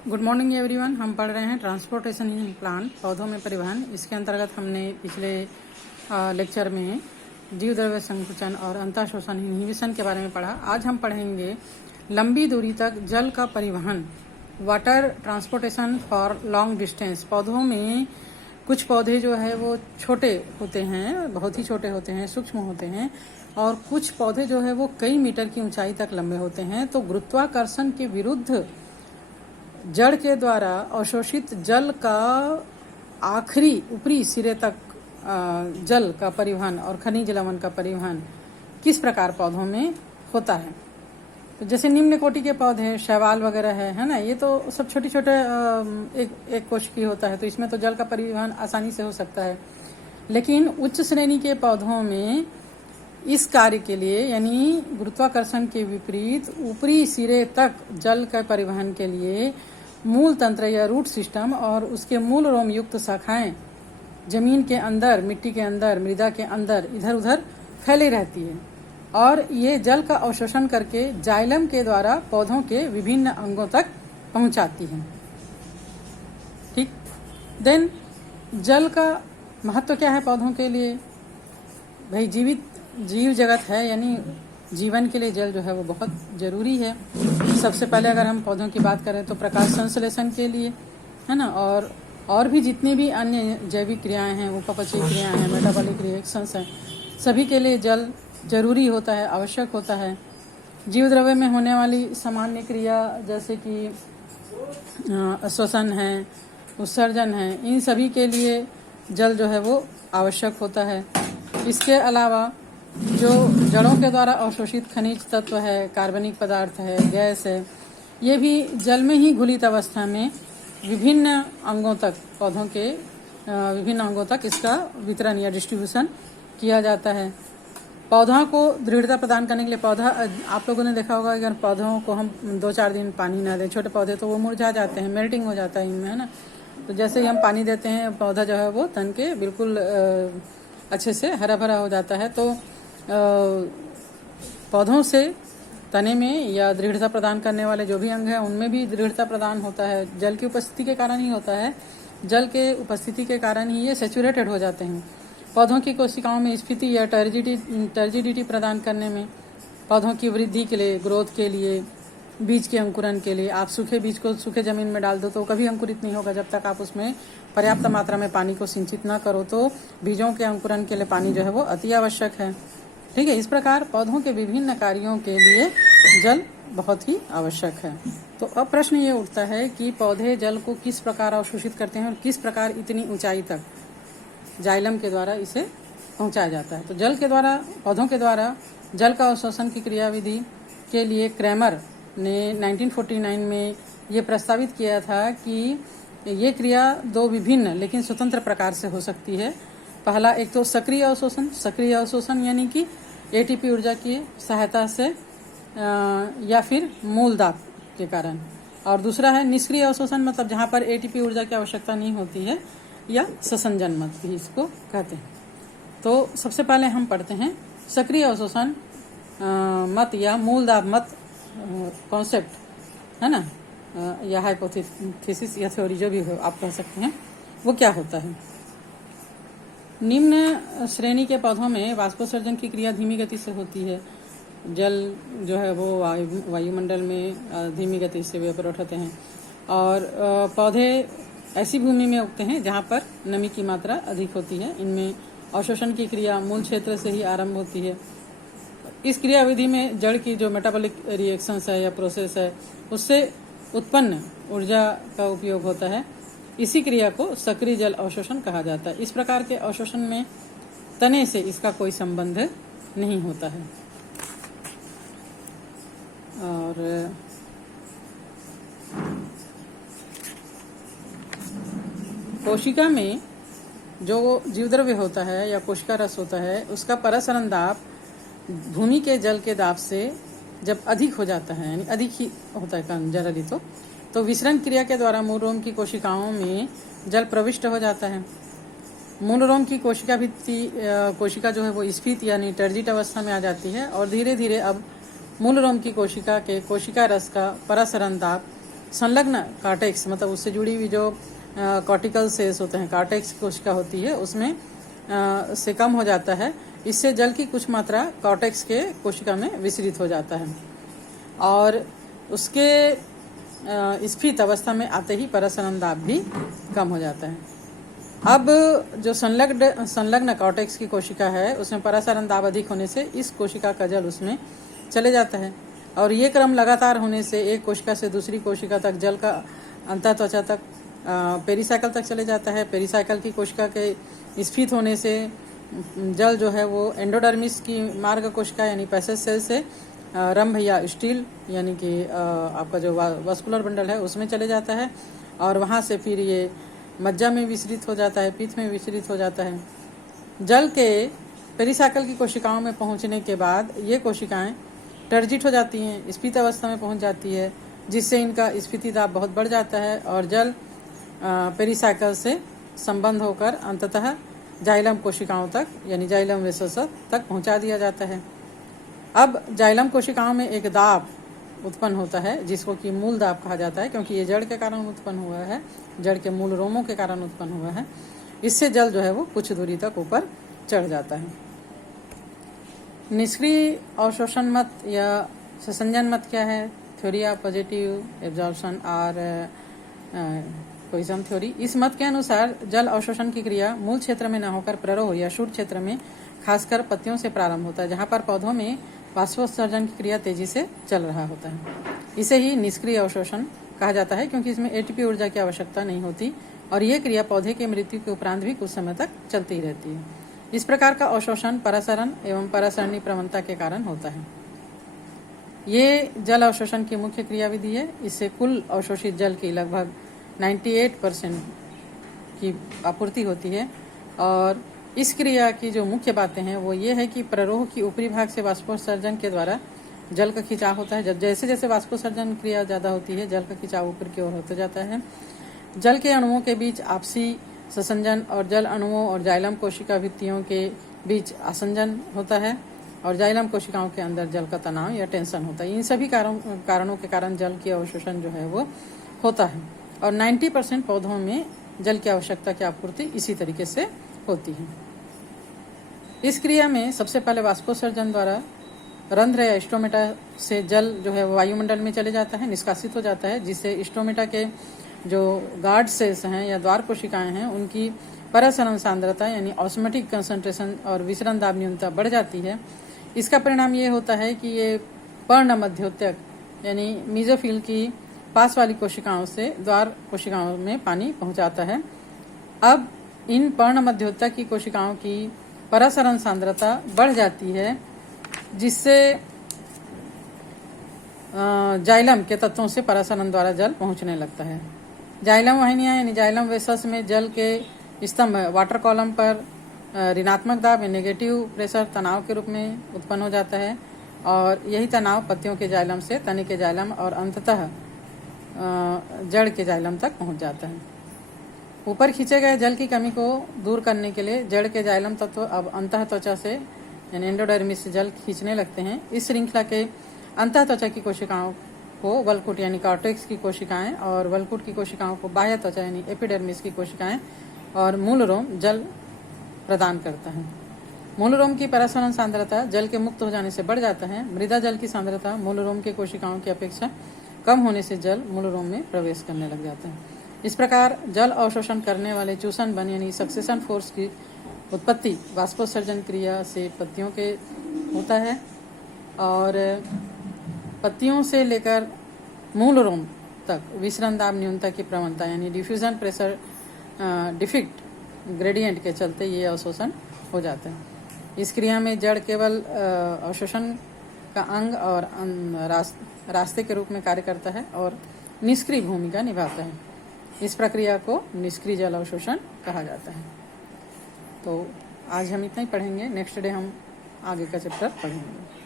Good morning everyone. हम पढ़ रहे हैं ट्रांसपोर्टेशन इन प्लांट, पौधों में परिवहन। इसके अंतर्गत हमने पिछले लेक्चर में जीव द्रव्य संकुचन और अंतःशोषण इनहिबिशन के बारे में पढ़ा। आज हम पढ़ेंगे लंबी दूरी तक जल का परिवहन, water transportation for long distance. पौधों में कुछ पौधे जो है वो छोटे होते हैं, बहुत ही छोटे होते हैं, सूक्ष्म होते हैं, और कुछ पौधे जो है वो कई मीटर की ऊंचाई तक लंबे होते हैं। तो गुरुत्वाकर्षण के विरुद्ध जड़ के द्वारा अवशोषित जल का आखिरी ऊपरी सिरे तक जल का परिवहन और खनिज लवण का परिवहन किस प्रकार पौधों में होता है। तो जैसे निम्न कोटि के पौधे, शैवाल वगैरह है ना, ये तो सब छोटे छोटे एक कोश की होता है, तो इसमें तो जल का परिवहन आसानी से हो सकता है। लेकिन उच्च श्रेणी के पौधों में इस कार्य के लिए, यानी गुरुत्वाकर्षण के विपरीत ऊपरी सिरे तक जल का परिवहन के लिए, मूल तंत्र या रूट सिस्टम और उसके मूल रोम युक्त शाखाएं जमीन के अंदर, मिट्टी के अंदर, मृदा के अंदर इधर उधर फैली रहती है, और ये जल का अवशोषण करके जाइलम के द्वारा पौधों के विभिन्न अंगों तक पहुंचाती है। ठीक। देन जल का महत्व क्या है पौधों के लिए? भाई जीव जगत है, यानी जीवन के लिए जल जो है वो बहुत जरूरी है। सबसे पहले अगर हम पौधों की बात करें तो प्रकाश संश्लेषण के लिए, है ना, और भी जितनी भी अन्य जैविक क्रियाएं हैं, उपपचयी क्रियाएं हैं, मेटाबॉलिक रिएक्शंस हैं, सभी के लिए जल जरूरी होता है, आवश्यक होता है। जीव द्रव्य में होने वाली सामान्य क्रिया जैसे कि श्वसन है, उत्सर्जन है, इन सभी के लिए जल जो है वो आवश्यक होता है। इसके अलावा जो जड़ों के द्वारा अवशोषित खनिज तत्व है, कार्बनिक पदार्थ है, गैस है, ये भी जल में ही घुलित अवस्था में विभिन्न अंगों तक, पौधों के विभिन्न अंगों तक इसका वितरण या डिस्ट्रीब्यूशन किया जाता है। पौधों को दृढ़ता प्रदान करने के लिए, पौधा, आप लोगों ने देखा होगा कि अगर पौधों को हम 2-4 दिन पानी ना दें, छोटे पौधे, तो वो मुरझा जाते हैं, मेल्टिंग हो जाता है इनमें, है ना। तो जैसे ही हम पानी देते हैं, पौधा जो है वो तन के बिल्कुल अच्छे से हरा भरा हो जाता है। तो पौधों से तने में या दृढ़ता प्रदान करने वाले जो भी अंग है उनमें भी दृढ़ता प्रदान होता है। जल की उपस्थिति के कारण ही होता है। जल के उपस्थिति के कारण ही ये सैचुरेटेड हो जाते हैं। पौधों की कोशिकाओं में स्फीति या टर्जिडिटी प्रदान करने में, पौधों की वृद्धि के लिए, ग्रोथ के लिए, बीज के अंकुरन के लिए, आप सूखे बीज को सूखे जमीन में डाल दो तो कभी अंकुरित नहीं होगा जब तक आप उसमें पर्याप्त मात्रा में पानी को सिंचित न करो। तो बीजों के अंकुरन के लिए पानी जो है वो अति आवश्यक है। ठीक है। इस प्रकार पौधों के विभिन्न कार्यों के लिए जल बहुत ही आवश्यक है। तो अब प्रश्न ये उठता है कि पौधे जल को किस प्रकार अवशोषित करते हैं और किस प्रकार इतनी ऊंचाई तक जाइलम के द्वारा इसे पहुंचाया जाता है। तो जल के द्वारा, पौधों के द्वारा जल का अवशोषण की क्रियाविधि के लिए क्रैमर ने 1949 में ये प्रस्तावित किया था कि ये क्रिया 2 विभिन्न लेकिन स्वतंत्र प्रकार से हो सकती है। पहला, एक तो सक्रिय अवशोषण यानी कि एटीपी ऊर्जा की सहायता से या फिर मूल दाब के कारण, और दूसरा है निष्क्रिय अवशोषण, मतलब जहाँ पर एटीपी ऊर्जा की आवश्यकता नहीं होती है, या श्वसन मत भी इसको कहते हैं। तो सबसे पहले हम पढ़ते हैं सक्रिय अवशोषण मत या मूल दाब मत कॉन्सेप्ट, है ना, या हाइपोथेसिस या थ्योरी, जो भी हो आप कह सकते हैं, वो क्या होता है। निम्न श्रेणी के पौधों में वाष्पोत्सर्जन की क्रिया धीमी गति से होती है। जल जो है वो वायुमंडल में धीमी गति से वेपोरेट होते हैं, और पौधे ऐसी भूमि में उगते हैं जहाँ पर नमी की मात्रा अधिक होती है। इनमें अवशोषण की क्रिया मूल क्षेत्र से ही आरंभ होती है। इस क्रियाविधि में जड़ की जो मेटाबॉलिक रिएक्शंस है या प्रोसेस है, उससे उत्पन्न ऊर्जा का उपयोग होता है। इसी क्रिया को सक्रिय जल अवशोषण कहा जाता है। इस प्रकार के अवशोषण में तने से इसका कोई संबंध नहीं होता है। और कोशिका में जो जीवद्रव्य होता है या कोशिका रस होता है, उसका परसरण दाब भूमि के जल के दाब से जब अधिक हो जाता है, यानी अधिक ही होता है जनरली, तो विसरण क्रिया के द्वारा मूल रोम की कोशिकाओं में जल प्रविष्ट हो जाता है। मूल रोम की कोशिका जो है वो स्फीत यानी टर्जिट अवस्था में आ जाती है, और धीरे धीरे अब मूल रोम की कोशिका के कोशिका रस का परसरण दाब संलग्न कार्टेक्स मतलब उससे जुड़ी हुई जो कॉर्टिकल सेल्स होते हैं, कार्टेक्स कोशिका होती है, उसमें से कम हो जाता है। इससे जल की कुछ मात्रा कॉर्टेक्स के कोशिका में विसरित हो जाता है और उसके स्फीत अवस्था में आते ही परसरण दाब भी कम हो जाता है। अब जो संलग्न कॉर्टेक्स की कोशिका है उसमें परसरण दाब अधिक होने से इस कोशिका का जल उसमें चले जाता है और ये क्रम लगातार होने से एक कोशिका से दूसरी कोशिका तक जल का अंतःत्वचा तक पेरिसाइकल तक चले जाता है। पेरिसाइकल की कोशिका के स्फीत होने से जल जो है वो एंडोडर्मिस की मार्ग कोशिका यानी पैसेज सेल से रंभ या स्टील यानी कि आपका जो वास्कुलर बंडल है उसमें चले जाता है और वहाँ से फिर ये मज्जा में विसरित हो जाता है, पीठ में विसरित हो जाता है। जल के पेरिसाइकल की कोशिकाओं में पहुँचने के बाद ये कोशिकाएं टर्जिट हो जाती हैं, स्फीत अवस्था में पहुँच जाती है, जिससे इनका स्फीति दाब बहुत बढ़ जाता है और जल पेरिसाइकल से संबंध होकर अंततः जाइलम कोशिकाओं तक यानी जाइलम वेसल्स तक पहुंचा दिया जाता है। अब जाइलम कोशिकाओं में एक दाब उत्पन्न होता है जिसको कि मूल दाब कहा जाता है, क्योंकि ये जड़ के कारण उत्पन्न हुआ है, जड़ के मूल रोमों के कारण उत्पन्न हुआ है। इससे जल जो है वो कुछ दूरी तक ऊपर चढ़ जाता है। निष्क्रिय अवशोषण मत या ससंजन मत क्या है? थ्योरी ऑफ पॉजिटिव एब्जॉर्प्शन और कोइज्म थ्योरी। इस मत के अनुसार जल अवशोषण की क्रिया मूल क्षेत्र में न होकर प्ररोह या शूट क्षेत्र में खासकर पत्तियों से प्रारंभ होता है, जहाँ पर पौधों में वाष्पोत्सर्जन की क्रिया तेजी से चल रहा होता है। इसे ही निष्क्रिय अवशोषण कहा जाता है, क्योंकि इसमें एटीपी ऊर्जा की आवश्यकता नहीं होती और ये क्रिया पौधे की मृत्यु के उपरांत भी कुछ समय तक चलती ही रहती है। इस प्रकार का अवशोषण परसरण एवं परसरणी प्रवणता के कारण होता है। ये जल अवशोषण की मुख्य क्रियाविधि है। इससे कुल अवशोषित जल की लगभग 98% की आपूर्ति होती है और इस क्रिया की जो मुख्य बातें हैं वो ये है कि प्ररोह की ऊपरी भाग से वाष्पोत्सर्जन के द्वारा जल का खिंचाव होता है। जब जैसे जैसे वाष्पोत्सर्जन क्रिया ज़्यादा होती है जल का खिंचाव ऊपर की ओर होता जाता है। जल के अणुओं के बीच आपसी ससंजन और जल अणुओं और जाइलम कोशिका भित्तियों के बीच आसंजन होता है और जाइलम कोशिकाओं के अंदर जल का तनाव या टेंशन होता है। इन सभी कारणों के कारण जल की अवशोषण जो है वो होता है और 90% पौधों में जल की आवश्यकता की आपूर्ति इसी तरीके से होती है। इस क्रिया में सबसे पहले वाष्पोत्सर्जन द्वारा रंध्र या स्टोमेटा से जल जो है वायुमंडल में चले जाता है, निष्कासित हो जाता है, जिससे स्टोमेटा के जो गार्ड सेल्स हैं या द्वार कोशिकाएं हैं उनकी परसरण सांद्रता यानी ऑस्मोटिक कंसंट्रेशन और विसरण दाब न्यूनता बढ़ जाती है। इसका परिणाम ये होता है कि ये पर्ण मध्योतक यानी मीजोफिल की पास वाली कोशिकाओं से द्वार कोशिकाओं में पानी पहुंचाता है। अब इन पर्ण मध्योतक की कोशिकाओं की परसरण सांद्रता बढ़ जाती है, जिससे जाइलम के तत्वों से परसरण द्वारा जल पहुंचने लगता है। जाइलम वाहिनियां यानी जाइलम वेसल्स में जल के स्तंभ वाटर कॉलम पर ऋणात्मक दाब या नेगेटिव प्रेशर तनाव के रूप में उत्पन्न हो जाता है और यही तनाव पत्तियों के जाइलम से तने के जाइलम और अंततः जड़ के जाइलम तक पहुंच जाता है। ऊपर खींचे गए जल की कमी को दूर करने के लिए जड़ के जाइलम तत्व अब अंतः त्वचा से यानी एंडोडर्मिस से जल खींचने लगते हैं। इस श्रृंखला के अंतः त्वचा की कोशिकाओं को वलकुट यानी कॉर्टेक्स की कोशिकाएं और वलकुट की कोशिकाओं को बाह्य त्वचा यानी एपिडर्मिस की कोशिकाएं और मूल रोम जल प्रदान करता है। मूल रोम की परसरण सांद्रता जल के मुक्त हो जाने से बढ़ जाता है। मृदा जल की सांद्रता मूल रोम के कोशिकाओं की अपेक्षा कम होने से जल मूल रोम में प्रवेश करने लग जाता है। इस प्रकार जल अवशोषण करने वाले चूसन बन यानी सक्सेशन फोर्स की उत्पत्ति वाष्पोत्सर्जन क्रिया से पत्तियों के होता है और पत्तियों से लेकर मूल रोम तक विसरण दाब न्यूनता की प्रवणता यानी डिफ्यूजन प्रेशर डिफिक्ट ग्रेडियंट के चलते ये अवशोषण हो जाता है। इस क्रिया में जड़ केवल अवशोषण का अंग और रास्ते के रूप में कार्य करता है और निष्क्रिय भूमिका निभाता है। इस प्रक्रिया को निष्क्रिय जल अवशोषण कहा जाता है। तो आज हम इतना ही पढ़ेंगे। नेक्स्ट डे हम आगे का चैप्टर पढ़ेंगे।